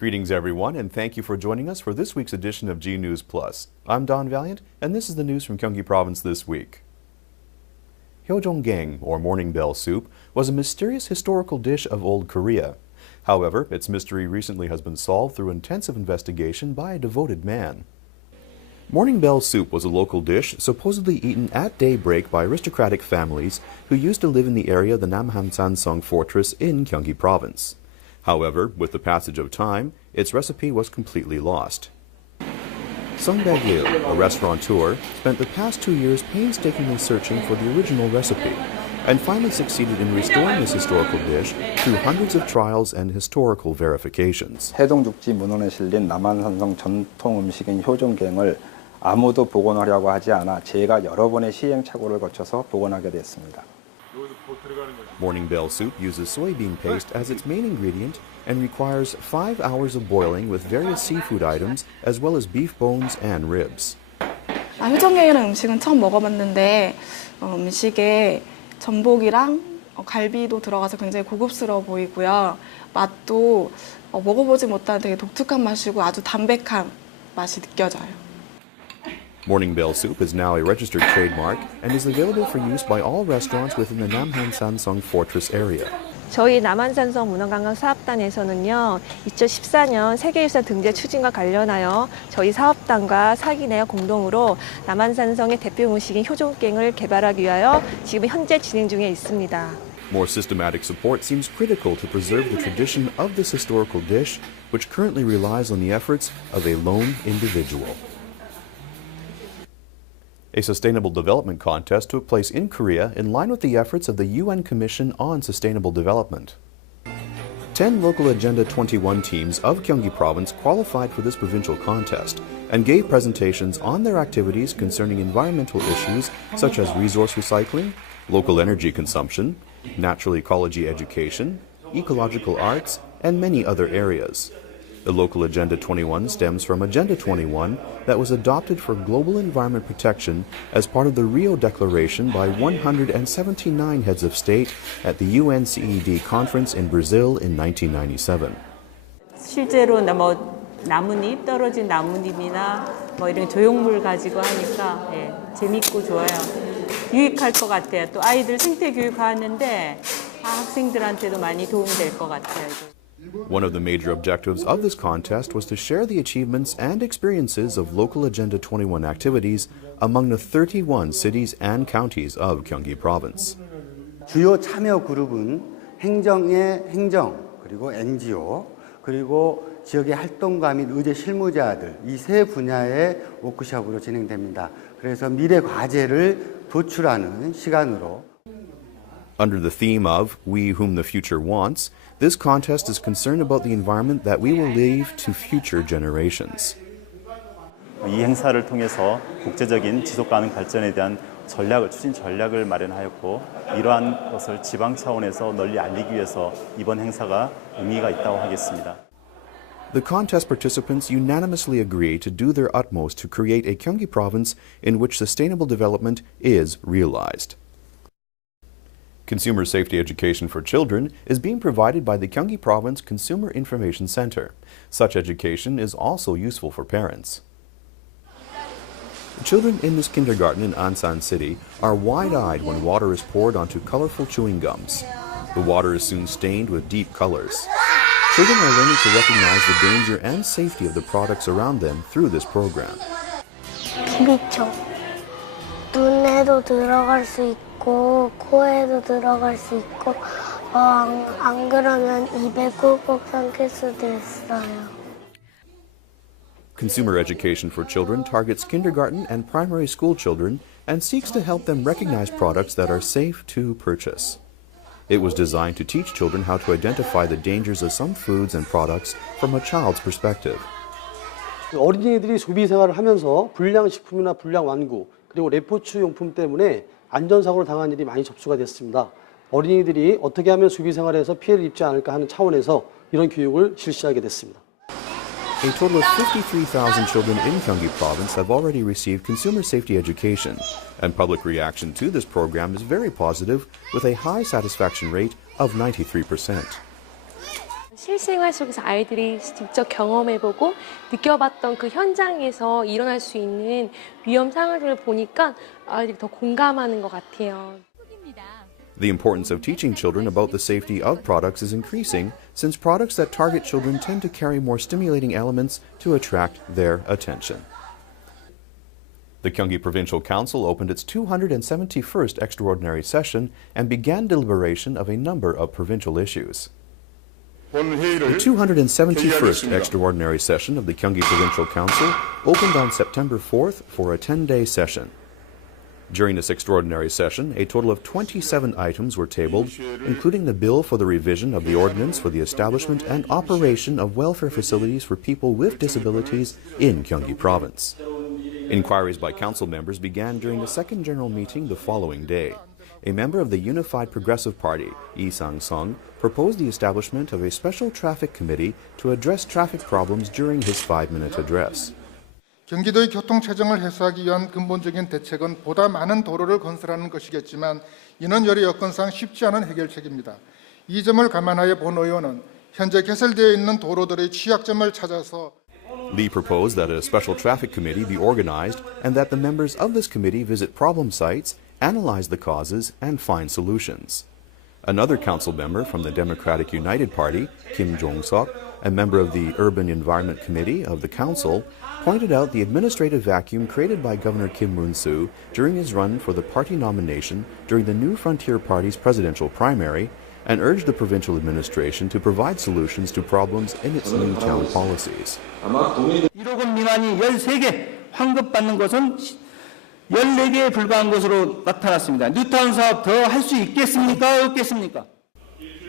Greetings everyone, and thank you for joining us for this week's edition of G News Plus. I'm Don Valiant, and this is the news from Gyeonggi Province this week. Hyeojonggaeng, or morning bell soup, was a mysterious historical dish of old Korea. However, its mystery recently has been solved through intensive investigation by a devoted man. Morning bell soup was a local dish supposedly eaten at daybreak by aristocratic families who used to live in the area of the Namhansansong fortress in Gyeonggi Province. However, with the passage of time, its recipe was completely lost. Sung Bae-gil, a restaurateur, spent the past 2 years painstakingly searching for the original recipe, and finally succeeded in restoring this historical dish through hundreds of trials and historical verifications. 해동죽지 문헌에 실린 남한산성 전통 음식인 효종갱을 아무도 복원하려고 하지 않아 제가 여러 번의 시행착오를 거쳐서 복원하게 됐습니다. Morning bell soup uses soybean paste as its main ingredient and requires 5 hours of boiling with various seafood items as well as beef bones and ribs. 효종갱이라는 음식은 처음 먹어봤는데 음식에 전복이랑 갈비도 들어가서 굉장히 고급스러워 보이고요. 맛도 먹어보지 못한 되게 독특한 맛이고 아주 담백한 맛이 느껴져요. Morning bell soup is now a registered trademark and is available for use by all restaurants within the Namhansansong fortress area. 저희 남한산성 문화관광사업단에서는요, 2014년 세계유산 등재 추진과 관련하여 저희 사업단과 사기내와 공동으로 남한산성의 대표 음식인 효종갱을 개발하기 위하여 지금 현재 진행 중에 있습니다. More systematic support seems critical to preserve the tradition of this historical dish, which currently relies on the efforts of a lone individual. A sustainable development contest took place in Korea in line with the efforts of the UN Commission on Sustainable Development. 10 local Agenda 21 teams of Gyeonggi Province qualified for this provincial contest and gave presentations on their activities concerning environmental issues such as resource recycling, local energy consumption, natural ecology education, ecological arts, and many other areas. The local Agenda 21 stems from Agenda 21 that was adopted for global environment protection as part of the Rio Declaration by 179 heads of state at the UNCED conference in Brazil in 1997. 실제로 나뭇잎, 떨어진 나뭇잎이나 이런 조형물 가지고 하니까 재밌고 좋아요. 유익할 것 같아요. 또 아이들 생태 교육하는데 학생들한테도 많이 도움될 것 같아요. One of the major objectives of this contest was to share the achievements and experiences of local Agenda 21 activities among the 31 cities and counties of Gyeonggi Province. 주요 참여 그룹은 행정의 행정, 그리고 NGO, 그리고 지역의 활동가 및 의제 실무자들 이 세 분야의 워크숍으로 진행됩니다. 그래서 미래 과제를 도출하는 시간으로 Under the theme of We Whom the Future Wants, this contest is concerned about the environment that we will leave to future generations. 이 행사를 통해서 국제적인 지속가능 발전에 대한 추진 전략을 마련하였고 이러한 것을 지방 차원에서 널리 알리기 위해서 이번 행사가 의미가 있다고 하겠습니다. The contest participants unanimously agree to do their utmost to create a Gyeonggi province in which sustainable development is realized. Consumer safety education for children is being provided by the Gyeonggi Province Consumer Information Center. Such education is also useful for parents. Children in this kindergarten in Ansan City are wide-eyed when water is poured onto colorful chewing gums. The water is soon stained with deep colors. Children are learning to recognize the danger and safety of the products around them through this program. 미쳐. 눈에도 들어갈 수 있고 코에도 들어갈 수 있고 안 그러면 입에 꾹꾹 삼킬 수도 있어요. Consumer education for children targets kindergarten and primary school children and seeks to help them recognize products that are safe to purchase. It was designed to teach children how to identify the dangers of some foods and products from a child's perspective. 어린이들이 소비 생활을 하면서 불량식품이나 불량 완구 그리고 레포츠 용품 때문에 안전사고를 당한 일이 많이 접수가 됐습니다. 어린이들이 어떻게 하면 소비 생활에서 피해를 입지 않을까 하는 차원에서 이런 교육을 실시하게 됐습니다. A total of 53,000 children in Gyeonggi Province have already received consumer safety education, and public reaction to this program is very positive with a high satisfaction rate of 93%. 실생활 속에서 아이들이 직접 경험해보고 느껴봤던 그 현장에서 일어날 수 있는 위험 상황들을 보니까 아이들이 더 공감하는 것 같아요. The importance of teaching children about the safety of products is increasing since products that target children tend to carry more stimulating elements to attract their attention. The Gyeonggi Provincial Council opened its 271st extraordinary session and began deliberation of a number of provincial issues. The 271st extraordinary session of the Gyeonggi Provincial Council opened on September 4th for a 10-day session. During this extraordinary session, a total of 27 items were tabled, including the bill for the revision of the ordinance for the establishment and operation of welfare facilities for people with disabilities in Gyeonggi Province. Inquiries by council members began during the second general meeting the following day. A member of the Unified Progressive Party, Lee Sang-sung, proposed the establishment of a special traffic committee to address traffic problems during his 5-minute address. 경기도의 교통 체증을 해소하기 위한 근본적인 대책은 보다 많은 도로를 건설하는 것이겠지만 인원 여러 여건상 쉽지 않은 해결책입니다. 이 점을 감안하여 본 의원은 현재 개설되어 있는 도로들의 취약점을 찾아서 Lee proposed that a special traffic committee be organized and that the members of this committee visit problem sites, analyze the causes, and find solutions. Another council member from the Democratic United Party, Kim Jong-seok, a member of the Urban Environment Committee of the Council, pointed out the administrative vacuum created by Governor Kim Moon-soo during his run for the party nomination during the New Frontier Party's presidential primary and urged the provincial administration to provide solutions to problems in its new town policies. 1억 원 미만이 13개 환급받는 것은 14개에 불과한 것으로 나타났습니다. 뉴타운 사업 더 할 수 있겠습니까? 없겠습니까?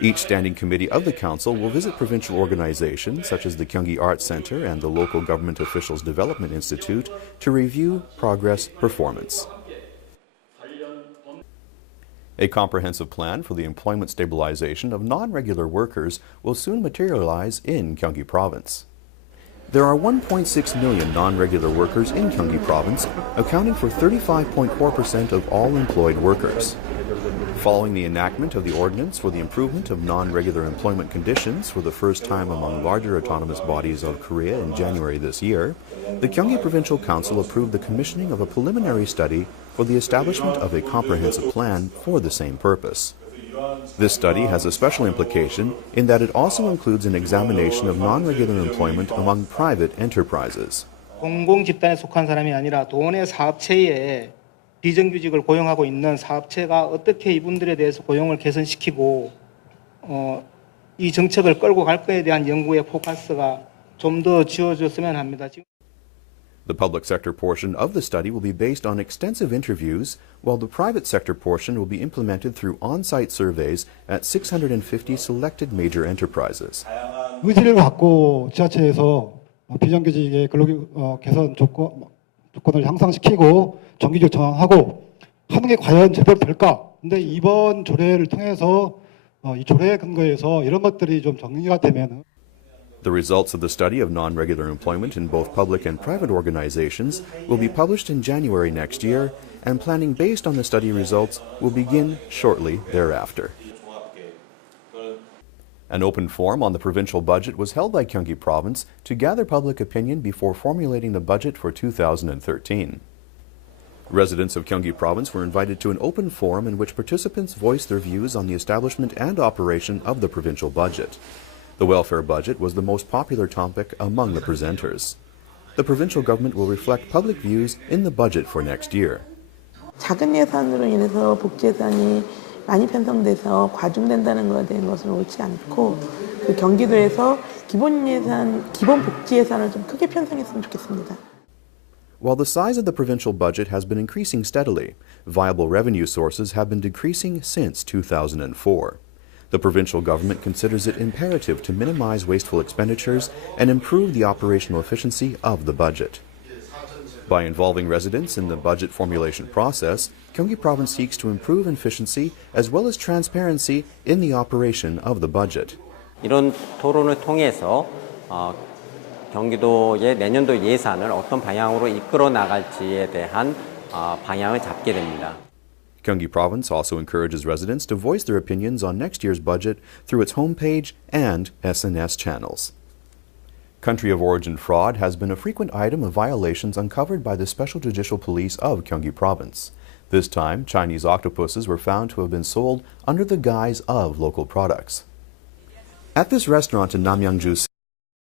Each standing committee of the council will visit provincial organizations such as the Gyeonggi Arts Center and the Local Government Officials Development Institute to review progress performance. A comprehensive plan for the employment stabilization of non-regular workers will soon materialize in Gyeonggi Province. There are 1.6 million non-regular workers in Gyeonggi Province, accounting for 35.4% of all employed workers. Following the enactment of the ordinance for the improvement of non-regular employment conditions for the first time among larger autonomous bodies of Korea in January this year, the Gyeonggi Provincial Council approved the commissioning of a preliminary study for the establishment of a comprehensive plan for the same purpose. This study has a special implication in that it also includes an examination of non-regular employment among private enterprises. 공공 집단에 속한 사람이 아니라 도내 사업체에 비정규직을 고용하고 있는 사업체가 어떻게 이분들에 대해서 고용을 개선시키고 이 정책을 끌고 갈 거에 대한 연구의 포커스가 좀 더 지어졌으면 합니다. The public sector portion of the study will be based on extensive interviews, while the private sector portion will be implemented through on-site surveys at 650 selected major enterprises. 의지를 갖고 지자체에서 비정규직의 근로 개선 조건을 향상시키고 정규직 정하고 하는 게 과연 제대로 될까? 근데 이번 조례를 통해서 이 조례 근거에서 이런 것들이 좀 정리가 되면 The results of the study of non-regular employment in both public and private organizations will be published in January next year, and planning based on the study results will begin shortly thereafter. An open forum on the provincial budget was held by Gyeonggi Province to gather public opinion before formulating the budget for 2013. Residents of Gyeonggi Province were invited to an open forum in which participants voiced their views on the establishment and operation of the provincial budget. The welfare budget was the most popular topic among the presenters. The provincial government will reflect public views in the budget for next year. 작은 예산으로 인해서 복지 예산이 많이 편성돼서 과중된다는 것에 대한 것은 옳지 않고 그 경기도에서 기본 복지 예산을 좀 크게 편성했으면 좋겠습니다. While the size of the provincial budget has been increasing steadily, viable revenue sources have been decreasing since 2004. The provincial government considers it imperative to minimize wasteful expenditures and improve the operational efficiency of the budget. By involving residents in the budget formulation process, Gyeonggi Province seeks to improve efficiency as well as transparency in the operation of the budget. 이런 토론을 통해서 경기도의 내년도 예산을 어떤 방향으로 이끌어 나갈지에 대한 방향을 잡게 됩니다. Gyeonggi Province also encourages residents to voice their opinions on next year's budget through its homepage and SNS channels. Country of origin fraud has been a frequent item of violations uncovered by the Special Judicial Police of Gyeonggi Province. This time, Chinese octopuses were found to have been sold under the guise of local products. At this restaurant in Namyangju